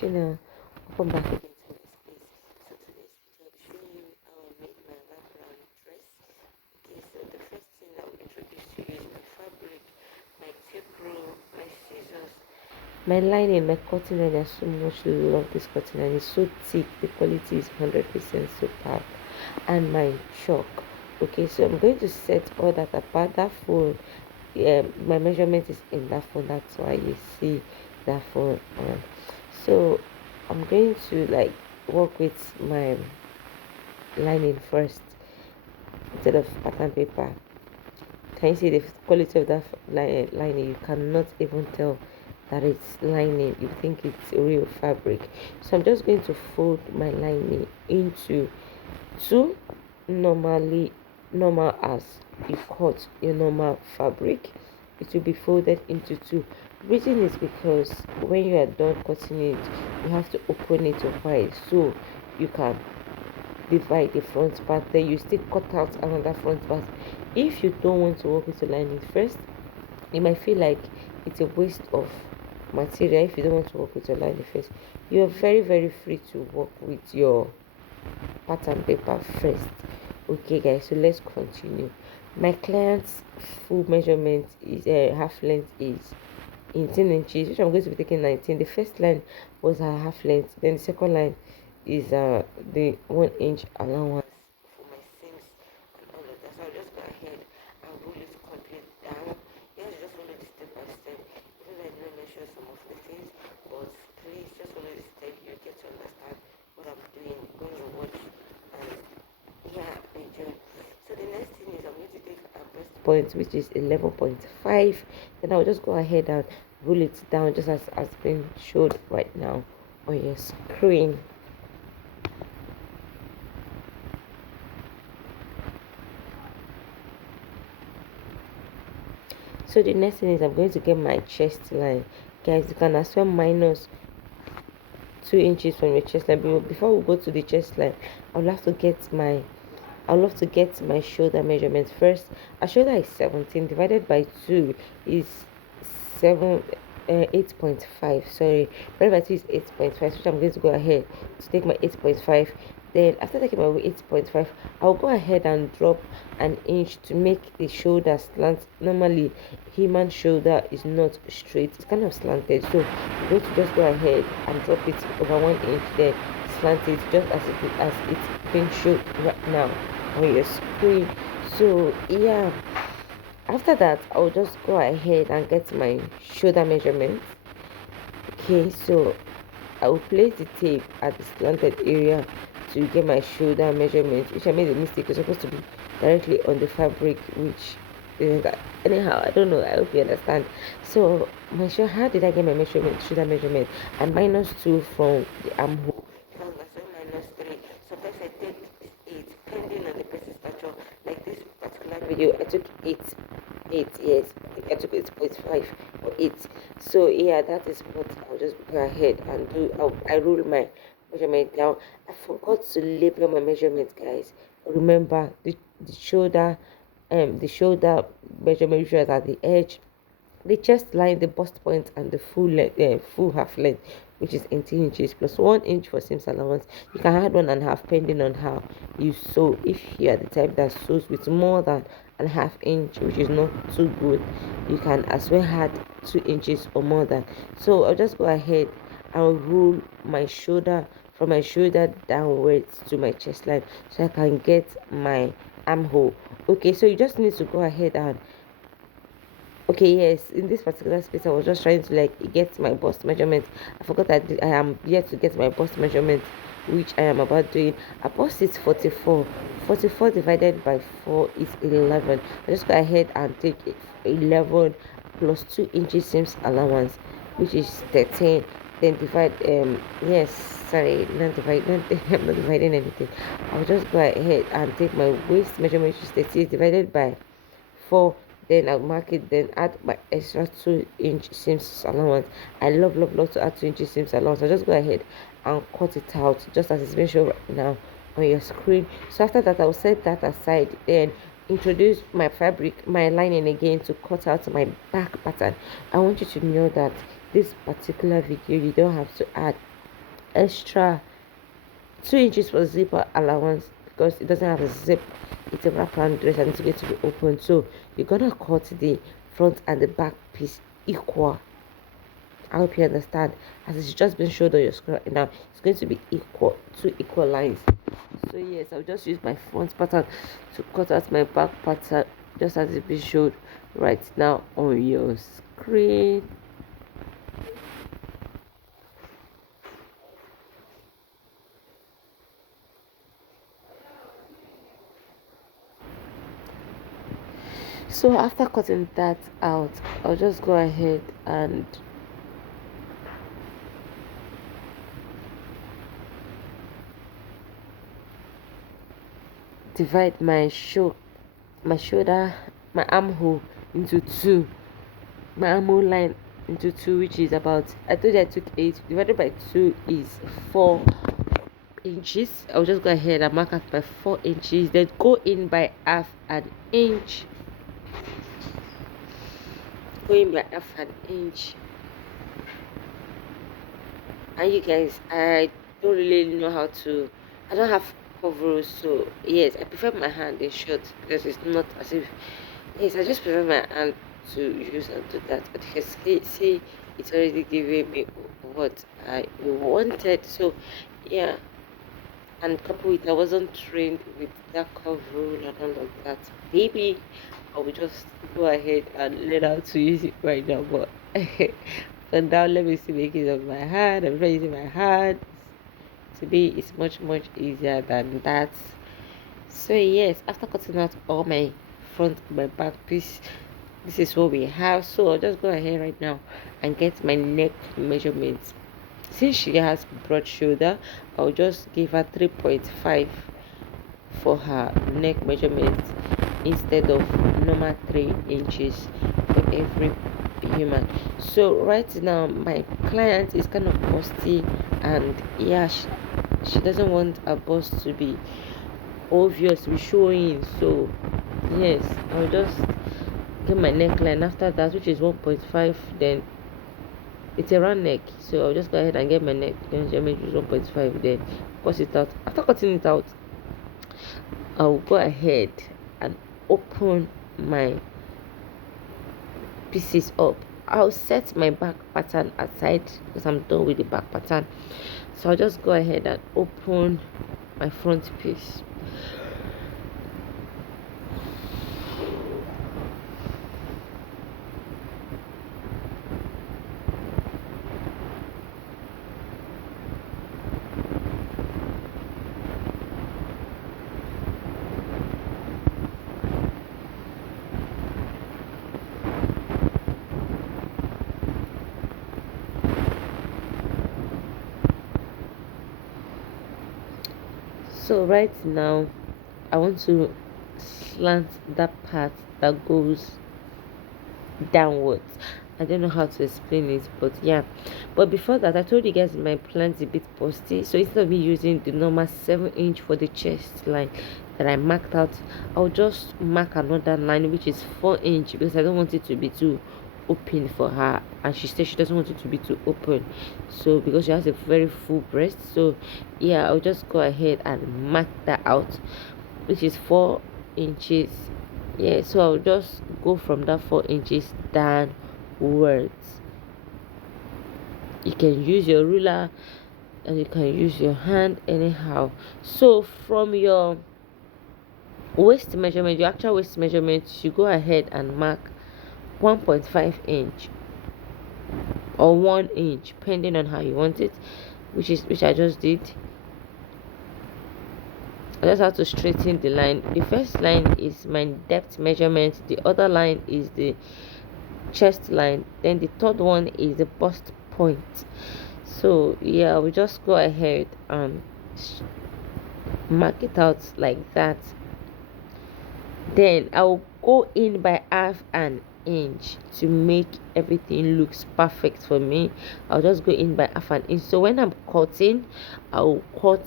channel. Welcome back again to my space. So today's video I'll be showing you how I made my wraparound dress. Okay, so the first thing I will introduce to you is my fabric, my tape roll, my scissors, my lining, my cotton line. I so much love this cotton line. It's so thick, the quality is 100% superb. And my chalk. Okay, so I'm going to set all that apart. That phone, my measurement is in that phone, that's why you see that phone on. So I'm going to like work with my lining first instead of pattern paper. Can you see the quality of that lining? You cannot even tell that it's lining. You think it's real fabric. So I'm just going to fold my lining into two, normal as you cut your normal fabric. It will be folded into two. Reason is because when you are done cutting it, you have to open it wide so you can divide the front part, then you still cut out another front part. If you don't want to work with your lining first, you might feel like it's a waste of material. If you don't want to work with your lining first, you're very free to work with your pattern paper first. Okay guys, so let's continue. My client's full measurement is half length is 18 inches, which I'm going to be taking 19. The first line was her half length, then the second line is the 1 inch allowance for my seams and all of that. So I'll just go ahead and roll it complete down. Yes, just follow this step by step. Even though I didn't mention some of the things, but please just follow this step. You get to understand what I'm doing when you watch, and yeah, enjoy. So the next thing is I'm going to take a best point, which is 11.5. Then I'll just go ahead and roll it down just as has been showed right now on your screen. So the next thing is I'm going to get my chest line. Guys, you can as well minus 2 inches from your chest line. But before we go to the chest line, I'll have to get my shoulder measurement first. A shoulder is 17 divided by 2 is 8.5. Sorry, divided by 2 is 8.5, which I'm going to go ahead to take my 8.5. Then after taking my 8.5, I'll go ahead and drop an inch to make the shoulder slant. Normally human shoulder is not straight, it's kind of slanted, so I'm going to just go ahead and drop it over 1 inch, then slant it just as it's being shown right now on your screen. So yeah, after that I'll just go ahead and get my shoulder measurement. Okay, so I will place the tape at the slanted area to get my shoulder measurement, which I made a mistake. It's supposed to be directly on the fabric, which is that. Anyhow, I don't know, I hope you understand. So my shoulder, how did I get my shoulder measurement? And minus 2 from the armhole. From minus 3. Sometimes I take 8 depending on the person's stature. Like this particular video, I took 8, yes, I think I took 8.5 or 8. So yeah, that is what I'll just go ahead and do. I roll my measurement down. I forgot to label my measurement, guys. Remember the shoulder, the shoulder measurement is at the edge, the chest line, the bust point, and the full half length, which is 18 inches plus 1 inch for seams allowance. You can add 1.5 depending on how you sew. If you are the type that sews with more than a half inch, which is not too good, you can as well add 2 inches or more than. So I'll just go ahead and roll my shoulder from my shoulder downwards to my chest line so I can get my armhole. Okay, so you just need to go ahead and okay, yes, in this particular space I was just trying to like get my bust measurement. I forgot that I am yet to get my bust measurement, which I am about doing. A bust is 44 divided by 4 is 11. I just go ahead and take 11 plus 2 inches seams allowance, which is 13. Then divide yes, sorry, not divide, not, I'm not dividing anything. I'll just go ahead and take my waist measurement, which is 30 divided by 4. Then I'll mark it, then add my extra 2 inch seams allowance. I love to add 2 inch seams allowance. I'll just go ahead and cut it out just as it's being shown right now on your screen. So after that, I'll set that aside, then introduce my fabric, my lining again to cut out my back pattern. I want you to know that this particular video, you don't have to add extra 2 inches for zipper allowance because it doesn't have a zip. It's a wraparound dress and it's going to be open. So you're gonna cut the front and the back piece equal. I hope you understand. As it's just been showed on your screen right now, it's going to be equal, two equal lines. So yes, I'll just use my front pattern to cut out my back pattern, just as it's been showed right now on your screen. So after cutting that out, I'll just go ahead and divide my shoulder, my armhole into two, my armhole line into two, which is about, I told you I took 8 divided by 2 is 4 inches. I'll just go ahead and mark out by 4 inches, then go in by half an inch, go in by half an inch. And you guys, I don't really know how to, I don't have coveralls, so yes, I prefer my hand in short because it's not as if, yes, I just prefer my hand to use and do that. But you can see it's already giving me what I wanted. So yeah, and couple with I wasn't trained with that coverall and all of that. Maybe I will just go ahead and learn how to use it right now, but for now let me see make use of my hand. I'm not using my hand. To me it's much easier than that. So yes, after cutting out all my front and my back piece, this is what we have. So I'll just go ahead right now and get my neck measurements. Since she has broad shoulder, I'll just give her 3.5 for her neck measurement instead of normal 3 inches for every human. So right now my client is kind of busty, and yeah, she doesn't want her bust to be obvious, to be showing. So yes, I'll just get my neckline after that, which is 1.5. Then it's a round neck, so I'll just go ahead and get my neck measurement, which is 1.5, then cut it out. After cutting it out, I'll go ahead and open my pieces up. I'll set my back pattern aside because I'm done with the back pattern. So I'll just go ahead and open my front piece. So right now I want to slant that part that goes downwards. I don't know how to explain it, but yeah. But before that, I told you guys my plan's a bit busty, so instead of me using the normal 7 inch for the chest line that I marked out, I'll just mark another line which is 4 inch because I don't want it to be too open for her, and she said she doesn't want it to be too open, so because she has a very full breast. So yeah, I'll just go ahead and mark that out, which is 4 inches. Yeah, so I'll just go from that 4 inches downwards. You can use your ruler and you can use your hand anyhow. So from your waist measurement, your actual waist measurement, you go ahead and mark 1.5 inch or 1 inch depending on how you want it, which I just did. I just have to straighten the line. The first line is my depth measurement, the other line is the chest line, then the third one is the bust point. So yeah, we just go ahead and mark it out like that. Then I'll go in by half an inch to make everything looks perfect for me. I'll just go in by half an inch, so when I'm cutting, I'll cut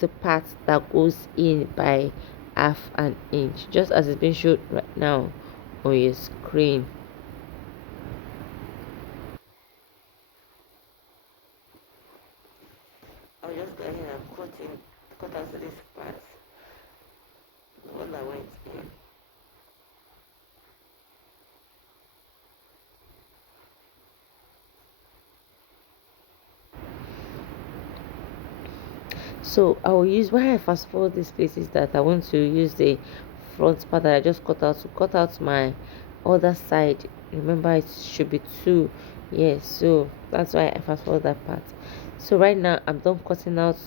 the part that goes in by half an inch, just as it's being shown right now on your screen. cut out this part, the one that went here. So I will use, why I fast forward this place is that I want to use the front part that I just cut out to cut out my other side. Remember, it should be two. Yes, so that's why I fast forward that part. So right now I'm done cutting out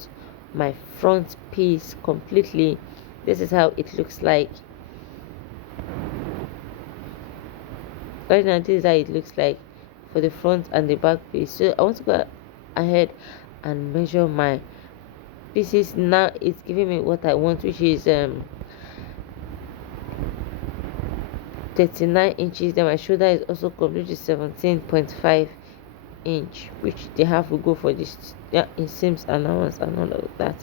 my front piece completely. This is how it looks like. Right now this is how it looks like for the front and the back piece. So I want to go ahead and measure my pieces. Now it's giving me what I want, which is 39 inches. Then my shoulder is also completely 17.5 inch, which they have to go for this, yeah, in seams allowance and all of that.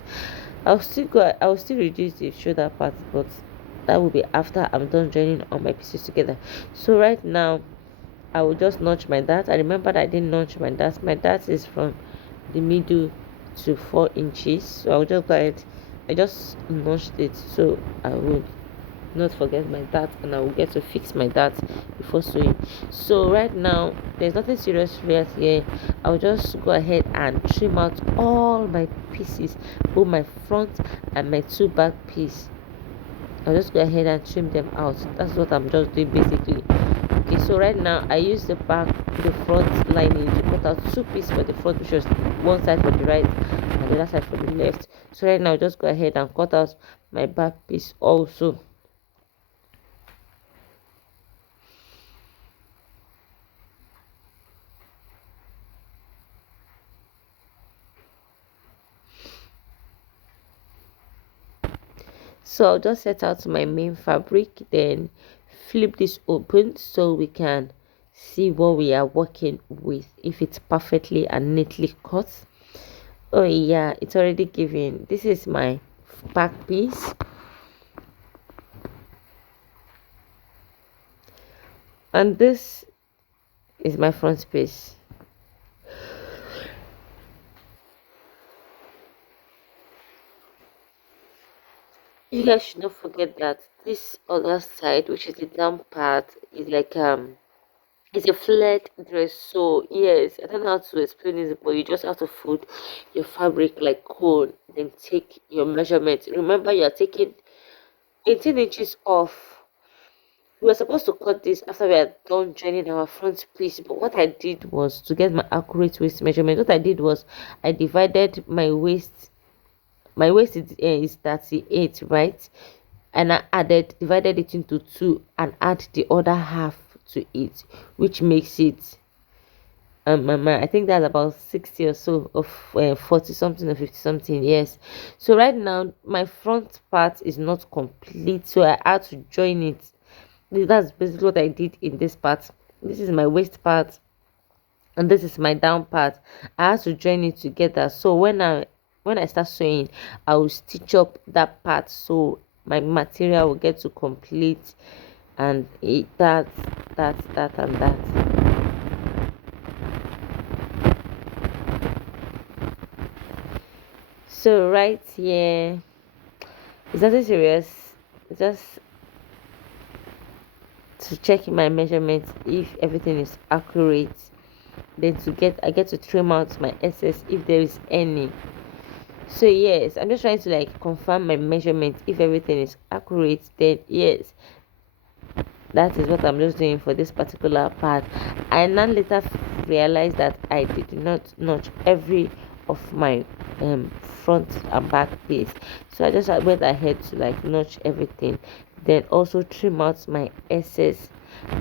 I'll still reduce the shoulder part, but that will be after I'm done joining all my pieces together. So right now I will just notch my dart. I remember that I didn't notch my dart. My dart is from the middle to 4 inches, so I'll just go ahead, I just notched it so I would not forget my dart, and I will get to fix my dart before sewing. So right now there's nothing serious right here. I'll just go ahead and trim out all my pieces, both my front and my two back piece. I'll just go ahead and trim them out. That's what I'm just doing basically. Okay, so right now I use the front lining to cut out two pieces for the front, which was one side for the right and the other side for the left. So right now I'll just go ahead and cut out my back piece also. So I'll just set out my main fabric, then flip this open so we can see what we are working with, if it's perfectly and neatly cut. Oh yeah, it's already given. This is my back piece, and this is my front piece. You guys should not forget that this other side, which is the down part, is like it's a flared dress. So yes, I don't know how to explain this, but you just have to fold your fabric like cone, then take your measurement. Remember, you are taking 18 inches off. We were supposed to cut this after we are done joining our front piece, but what I did was, to get my accurate waist measurement, what I did was I divided my waist. My waist is 38, right? And I divided it into two and add the other half to it, which makes it I think that's about 60 or so of 40 something or 50 something. Yes, so right now my front part is not complete, so I had to join it. That's basically what I did in this part. This is my waist part and this is my down part. I had to join it together, so when I start sewing, I will stitch up that part so my material will get to complete, and that and that. So right here, it's nothing serious. Just to check my measurements if everything is accurate. Then I get to trim out my excess if there is any. So yes, I'm just trying to like confirm my measurement. If everything is accurate, then yes, that is what I'm just doing for this particular part. I now later realized that I did not notch every of my front and back piece, so I just went ahead to like notch everything, then also trim out my excess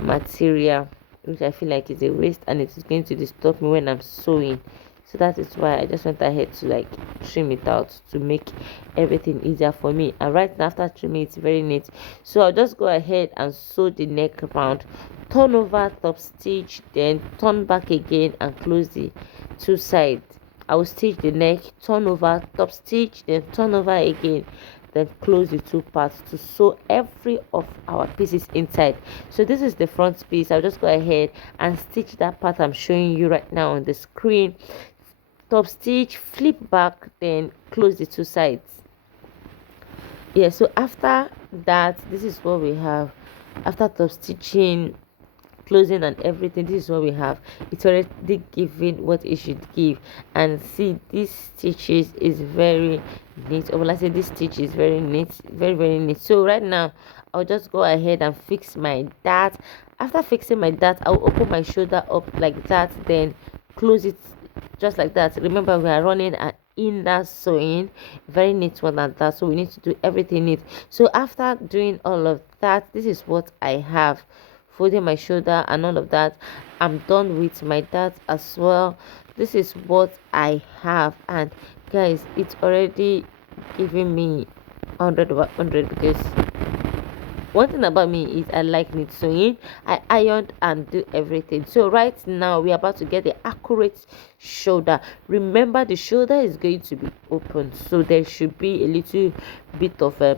material, which I feel like is a waste and it is going to disturb me when I'm sewing. So that is why I just went ahead to like trim it out to make everything easier for me. And right now, after trimming, it's very neat. So I'll just go ahead and sew the neck round, turn over, top stitch, then turn back again and close the two sides. I will stitch the neck, turn over, top stitch, then turn over again, then close the two parts to sew every of our pieces inside. So this is the front piece. I'll just go ahead and stitch that part I'm showing you right now on the screen, top stitch, flip back, then close the two sides. Yeah, so after that, this is what we have. After top stitching, closing and everything, this is what we have. It's already given what it should give. And see, this stitches is very neat, or will I say this stitch is very neat, very very neat. So right now I'll just go ahead and fix my dart. After fixing my dart, I'll open my shoulder up like that, then close it just like that. Remember, we are running an inner sewing, very neat one like that, so we need to do everything neat. So after doing all of that, this is what I have. Folding my shoulder and all of that, I'm done with my dart as well. This is what I have, and guys, it's already giving me 100 over 100 because one thing about me is I like neat sewing. I ironed and do everything. So right now we're about to get the accurate shoulder. Remember, the shoulder is going to be open, so there should be a little bit of so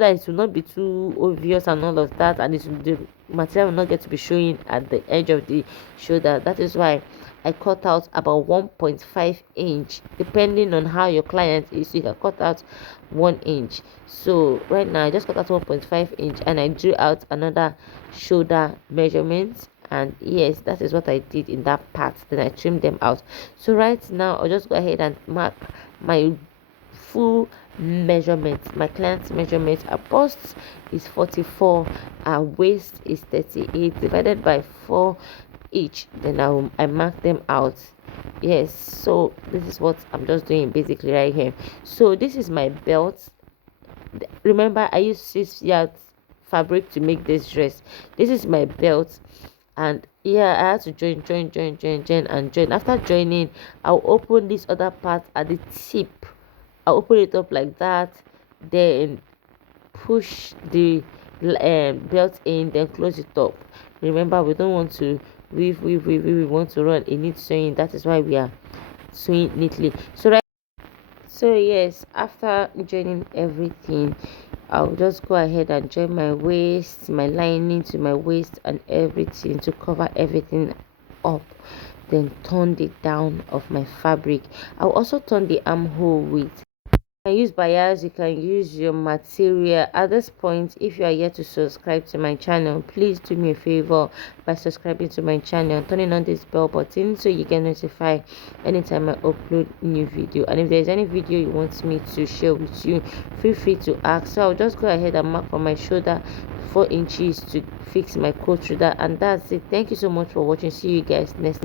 that it will not be too obvious and all of that, and the material will not get to be showing at the edge of the shoulder. That is why I cut out about 1.5 inch, depending on how your client is. You can cut out 1 inch. So right now I just cut out 1.5 inch, and I drew out another shoulder measurement. And yes, that is what I did in that part. Then I trimmed them out. So right now I'll just go ahead and mark my full measurement. My client's measurement, her bust is 44, her waist is 38, divided by 4 each. Then I mark them out. Yes, so this is what I'm just doing basically right here. So this is my belt. Remember, I used 6 yards fabric to make this dress. This is my belt, and yeah, I had to join and join. After joining, I'll open this other part at the tip. I'll open it up like that, then push the belt in, then close it up. Remember, we don't want to weave. We want to run a neat sewing. That is why we are sewing neatly. So yes, after joining everything, I'll just go ahead and join my waist, my lining to my waist and everything to cover everything up. Then turn the down of my fabric. I'll also turn the armhole with, can use bias, you can use your material. At this point, if you are yet to subscribe to my channel, please do me a favor by subscribing to my channel and turning on this bell button so you get notified anytime I upload new video. And if there's any video you want me to share with you, feel free to ask. So I'll just go ahead and mark for my shoulder 4 inches to fix my coat shoulder, and that's it. Thank you so much for watching. See you guys next